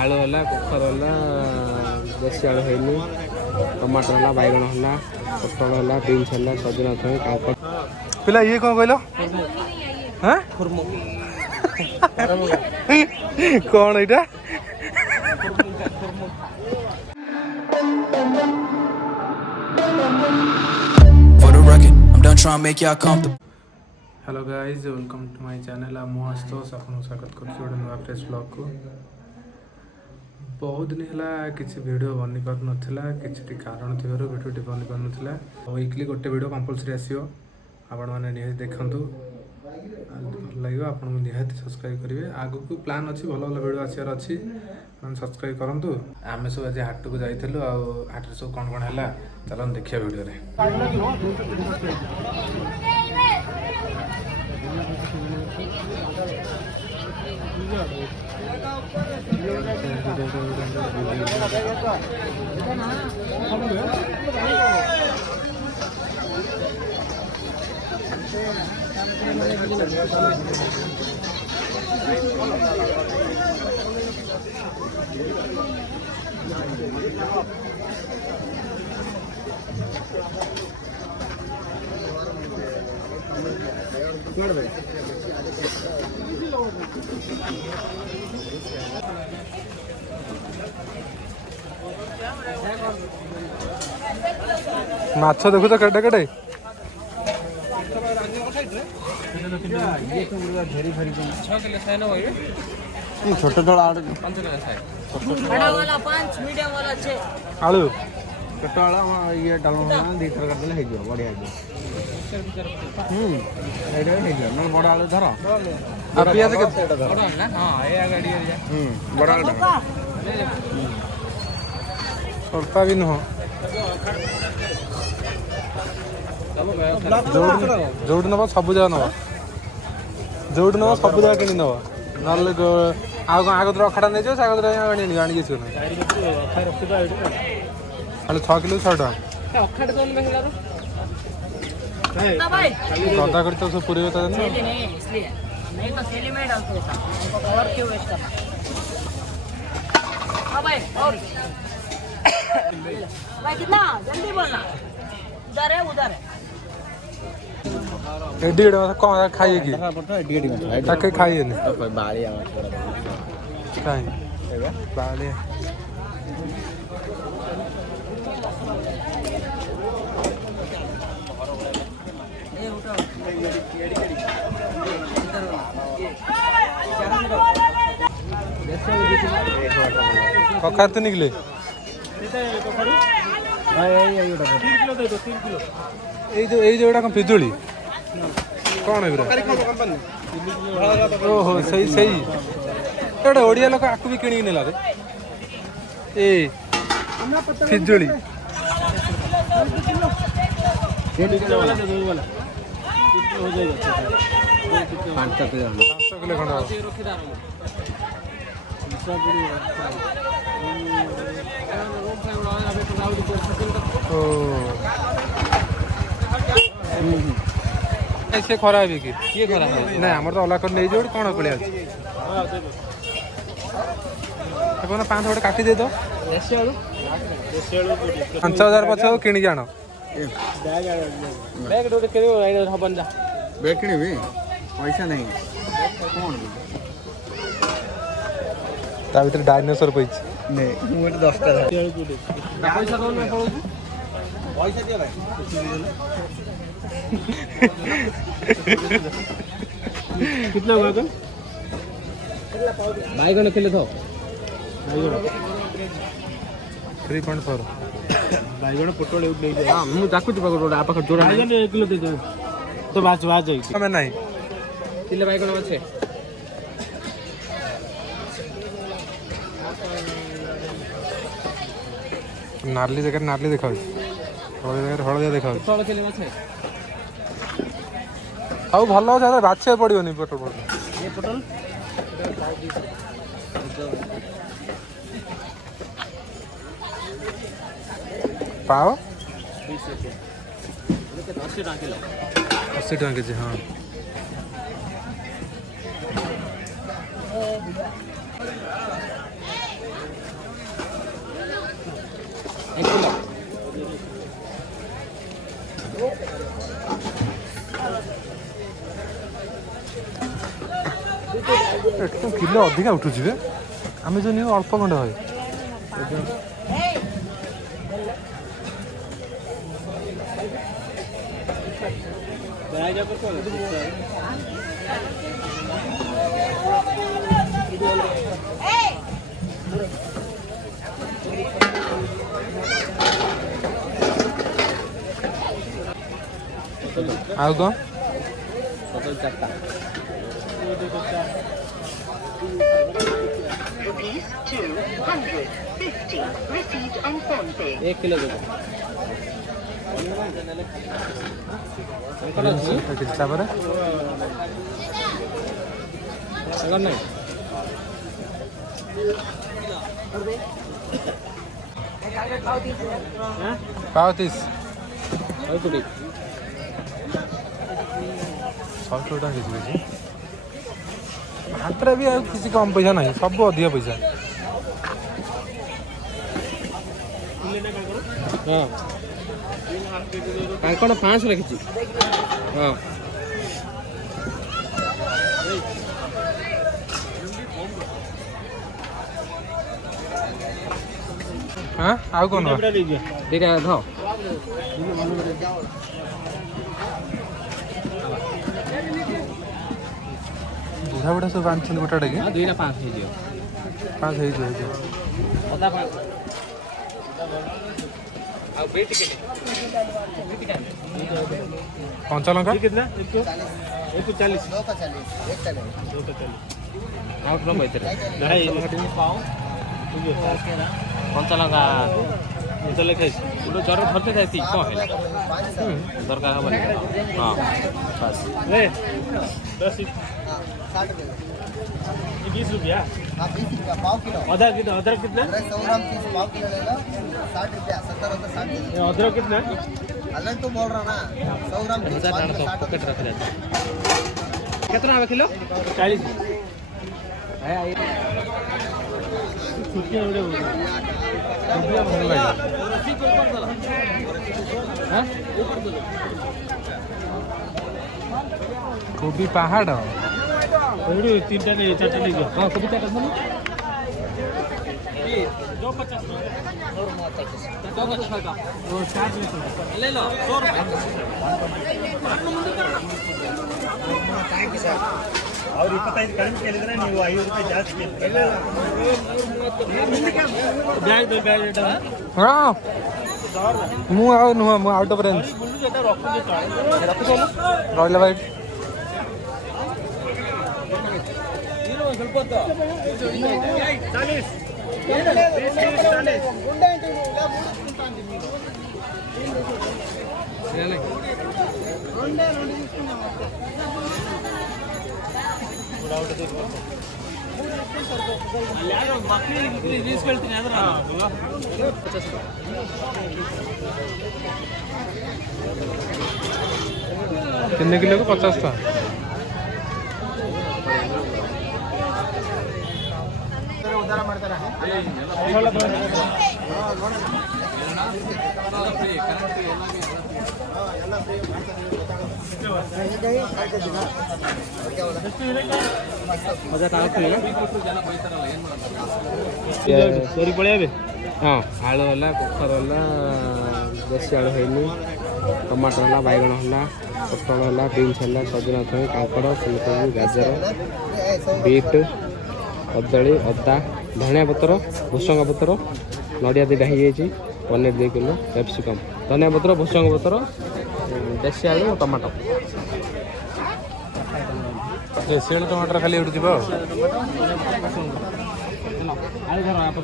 आलू है कखर है देसी आलू है टमाटर है बैगण है पटल है बीन्स है सजना छुई कांकड़ पिला ये कौन कहल हाँ कौन यहाँ hello guys welcome to my channel आ मुस्तोष आपको स्वागत कर नुआ फ्रेश ब्लॉग को बहुत दिन है किसी वीडियो बनी पार नाला कि कारण थी वीडियो बनी पार नाला वीकली गोटे वीडियो कंपलसरी आसो आपण मैंने निहाती देखूँ भल लगे आपको निहाती सब्सक्राइब करेंगे आगु को प्लान अच्छी भल भल वीडियो आसार अच्छी सब्सक्राइब करूँ आम सब आज हाट को जाइलु हाट सब कौन कौन है चलो देखिए वीडियो माछ देखु तो केटे केटे छोट थोड़ा आलू छोट ये डालमा दी थर कर बढ़िया बड़ आलू धर पियाज के बड़ सस्ता भी नुह जोड़ नब सब जगह नब जोड़ नब सब जगह कि नब ना आगत अखाड़ा नहीं जाओ आगत आनी खाली 6 किलो 100 टका गदा कर सब पूरे बता कितना जल्दी बोलना उधर है उधर है एडी एडी मतलब कौन खाइए की ताके खाइए नहीं कोई बाली खाई बाले कखा तो निकले ये पिजुली कौन है ओहो सही सही एटा ओडिया लोक आकु भी किणी नेला रे ए पिजुली पाँच किलो खंडा ऐसे खराब है कि ये खराब है ना हमर तो अलग कर नहीं जोड़ कौन पड़े अपन 5 गोटे काटी दे दो 5000 पछो किणी जान बैग डोरे केरे हबन जा बैग किणबी पैसा नहीं कौन ता भीतर डायनासोर पैछ नहीं मु 10 टा पैसा कौन में पड़ो पैसा दिया भाई कितना हुआ कल बैगन किलो तो 3.4 बैगन पोटल एक दे हां मु जाकु पकड़ आप जोड़ा बैगन 1 किलो दे दो तो बाज जाई हमें नहीं किलो बैगन আছে नारली जगह नारली देखा हलदिया देखा सब भल अच्छे बाछा पड़ोनी पटल पाओ 80 टका केजी हाँ ଏଠି ତ କିଲୋ ଅଧିକା ଉଠୁଛି ବେ ଆମେ ଯେଉଁ ନିଉ ଅଳ୍ପ ଖଣ୍ଡେ ଭାଇ ଆଉ କ'ଣ टोटल 4टा एक किलो देबो ତାପରେ अगर नहीं पाव 30 और कुछ 100 टଙ୍କା କେଜି ଅଛି ହାଟରେ ବି ଆଉ କିଛି କମ୍ ପଇସା ନାହିଁ ସବୁ ଅଧିକ ପଇସା हाँ कांकड़ 5 रखी हाँ हाँ ଆଉ କ'ଣ दीटा ध ବୁଢ଼ା ବୁଢ଼ା ସବୁ ଆଣିଛନ୍ତି ଗୋଟାଟା କି दुईटा 5 ହେଇଯିବ 5 ହେଇଯିବ ଅଦା 5 ଆଉ ବେଟ କେତେ କଞ୍ଚା ଲଙ୍କା कितना 140 ଆଉ କଣ କହିଥିଲେ କଞ୍ଚା ଲଙ୍କା चले खाई गोटे जर धरते जाती कौन है दरकार हम हाँ बस 20 रुपया हाँ 20 रुपया पाव किलो अदरक कितना 100 ग्राम पीस पाव किलो ले लो 60 रुपया 70 होता 60 अदरक कितना अलग तो बोल रहा ना 100 ग्राम पीस 1900 पॉकेट रख जाते कितना आवे किलो 40 है छुट्टियां उड़े हुए ଭଲ ଲାଗେ हां କୋବି ପାହାଡ଼ उड़े 3टा नहीं 4टा नहीं गया हां कभी क्या करना जो 50 का वो चार्ज ले लो 100 रुपए थैंक यू सर और 25 ಕಡಿಮೆ ಕೇಳಿದ್ರೆ ನೀವು 5 ರೂಪಾಯಿ ಜಾಸ್ತಿ ಕೇಳ್ತೀರಾ ಬ್ಯಾಗ್ ದ ಬ್ಯಾಗ್ ರೇಟ್ ହଁ ମୁଁ ଆଉ ନୁହଁ ମୁଁ ଆଉଟ୍ ଅଫ୍ ରେଞ୍ଜ ବୁଲୁ ଯେଟା ରଖୁଛି ରହିଲା ଭାଇ ಸ್ವಲ್ಪ ಹೊತ್ತು 40 తీసుకెళ్ತೀನಿ ఎదురా कितने किलो को 50 था मजा आउथले ಸರಿ ಪಳೆಯವೆ हाँ आलू है कखर है देसी आलू है टमाटर है बैगण है पोटल है बीन्स है सजना छुई कांकड़ फुलकोबी गाजर बीट कदली अदा धनिया पतर भूसंग पतर नड़िया दुटा हो पनीर 2 किलो कैप्सिकम धनिया पतर भूसंग पतर देसी आलू टमाटर देसी टमाटर खाली उठ जीव आलू धर आप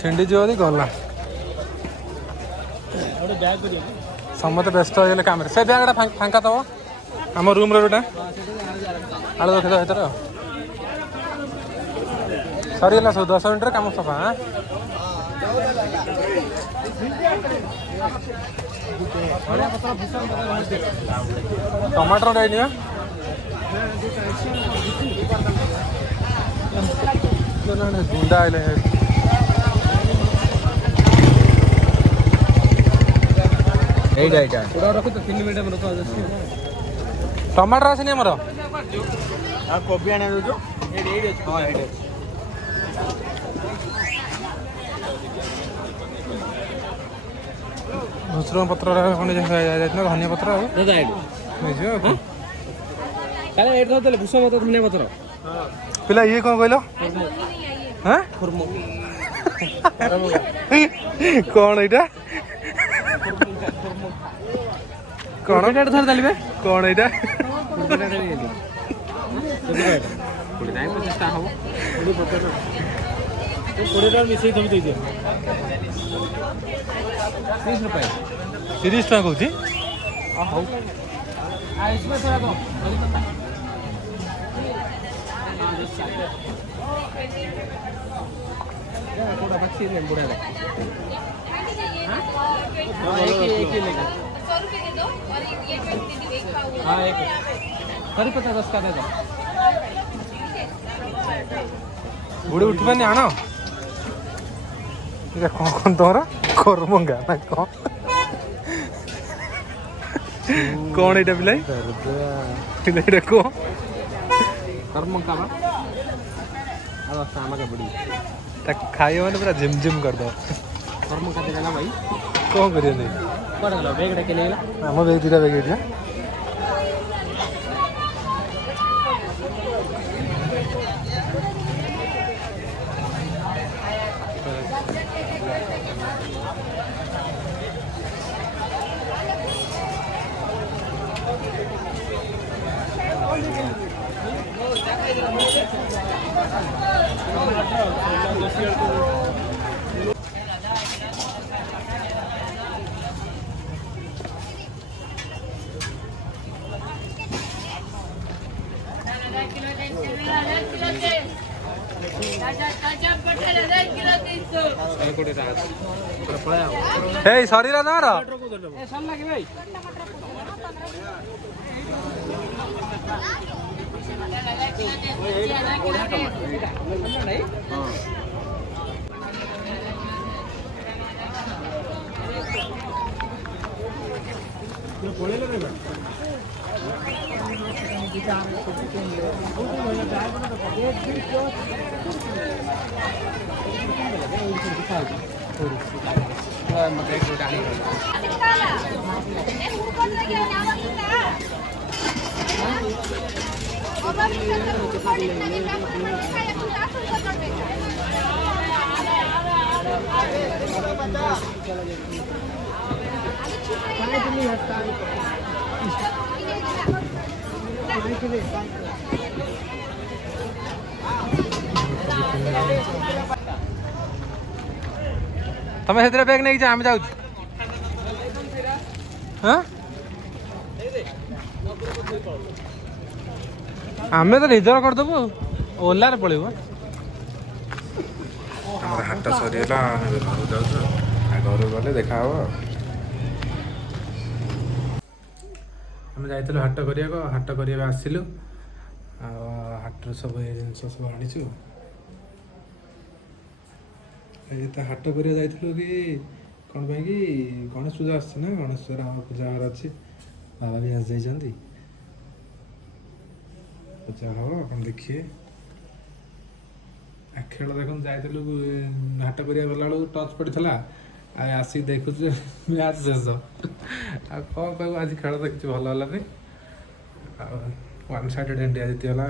छिंडी जीव गला समस्त व्यस्त हो कम से ब्यागटा फांका दब आम रूम रोटा आलू रखिद भर सरीगला सब 10 मिनट कम सफा हाँ टमाटर डाइनी गुंडा आए ଏଇଟା ଏଇଟା ପୁରା ରଖି ତ 3 ମିନିଟ୍ ଆମର ରଖ ଟମାଟର ଆସିନି ଆମର ଆଉ କୋବି ଆଣି ଦଉଛୁ ଏଇଠି ଏଇଠି ଅଛି ହଁ ଏଇଠି ଅଛି ଭୃଷଙ୍ଗ ପତ୍ର ଖଣ୍ଡେ ଯାଇଥିଲା ଧନିଆ ପତ୍ର ଆଉ ଦାଦା ଏଇଠି ନେଇଯିବ କାଳେ ଏଇଠି ଧରିଦେଲେ ଭୂଷଙ୍ଗ ପତ୍ର ଧନିଆ ପତ୍ର ପିଲା ଇଏ କ'ଣ କହିଲ ହାଁ କ'ଣ ଏଇଟା କ'ଣ ଧରିଦେଲି ବେ କ'ଣ ଏଇଟା 50 ହବ 20 ଟଙ୍କା ମିଶେଇ ତମେ ଦେଇଦିଅ 30 रुपये 30 ଟଙ୍କା କହୁଛି ହଉ इसमें थोड़ा दो थोड़ा बच्ची है बुढ़ा है हाँ एक ही लेगा 100 रुपए दे दो और ये पैक दे दी एक खाओ हाँ एक करी पत्ता 10 का दे दो ବୁଢ଼ୀ ଉଠିବାନି ଆଣ ଏଇଟା କ'ଣ କ'ଣ ତମର କରମଙ୍ଗା ନା କ'ଣ କ'ଣ ଏଇଟା ପିଲା ପିଲା ଏଇଟା କ'ଣ करमंगा बा अब सामा का बड़ी ତାକୁ ଖାଇବ ମାନେ ପୁରା ଝିମ୍ ଝିମ୍ କରିଦେବ करमंगा देला भाई କ'ଣ କରିବା ନେଇ कोड गला बेग डके लेला ଆମ ବେଗ ଦୁଇଟା ବେଗ ଏଇଟା ଏଇ ସରିଲା ତମର ए सन लागे भाई ତମେ ସେଥିରେ ବ୍ୟାଗ୍ ନେଇକି ଯା ଆମେ ଯାଉଛୁ ହଁ ଆମେ ତ ରିଜର୍ଭ କରିଦେବୁ ଓଲାରେ ପଳେଇବୁ ଆମର ହାଟ ସରିଗଲା ଆମେ ଘରକୁ ଯାଉଛୁ ଘରକୁ ଗଲେ ଦେଖା ହବ ଆମେ ଯାଇଥିଲୁ ହାଟ କରିବାକୁ ହାଟ କରିବା ଆସିଲୁ ଆଉ ହାଟରୁ ସବୁ ଏ ଜିନିଷ ସବୁ ଆଣିଛୁ ଏଇ ତ ହାଟ କରିବା ଯାଇଥିଲୁ କି କ'ଣ ପାଇଁ କି ଗଣେଶ ପୂଜା ଆସୁଛି ନା ଗଣେଶ ପୂଜାର ଆମ ପୂଜା ଘର ଅଛି ବାବା ବି ଆସିଯାଇଛନ୍ତି ପୂଜା ହବ ଆପଣ ଦେଖିବେ ଖେଳ ଦେଖନ୍ତୁ ଯାଇଥିଲୁ ହାଟ କରିବା ଗଲାବେଳକୁ ଟଚ୍ ପଡ଼ିଥିଲା ଆଉ ଆସିକି ଦେଖୁଛୁ ମ୍ୟାଚ୍ ଶେଷ ଆଉ କ'ଣ କହିବୁ ଆଜି ଖେଳ ତ କିଛି ଭଲ ହେଲାନି ଆଉ ୱାନ୍ ସାଇଡ଼େଡ଼ ଇଣ୍ଡିଆ ଜିତିଗଲା